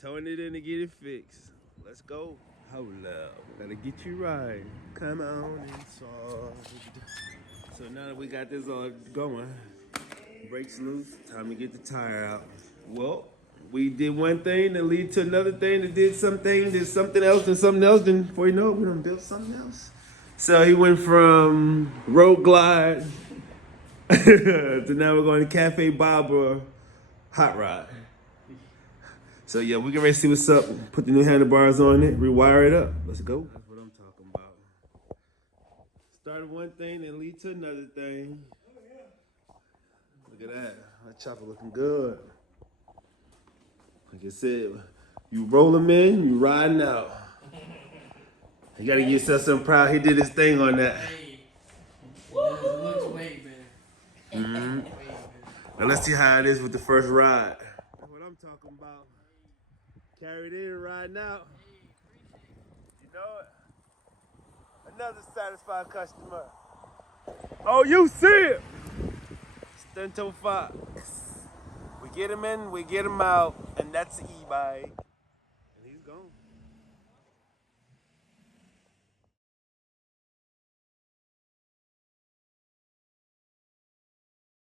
Towing it in to get it fixed. Let's go. Hold up. Gotta get you right. Come on inside. So now that we got this all going, brakes loose, time to get the tire out. Well, we did one thing that lead to another thing that did something, did something else, and something else, and before you know it, we done built something else. So he went from Road Glide to now we're going to Cafe Barbara Hot Rod. So yeah, we can ready to see what's up. Put the new handlebars on it, rewire it up. Let's go. That's what I'm talking about. Started one thing and lead to another thing. Look at that. That chopper looking good. Like I said, you roll him in, you riding out. You gotta give yourself some proud. He did his thing on that. Hey, it looks way better. Mm-hmm. Now let's see how it is with the first ride. That's what I'm talking about. Carried in and riding out. You know it. Another satisfied customer. Oh, you see it. Stunto Fox. We get him in, we get him out, and that's the e-bike.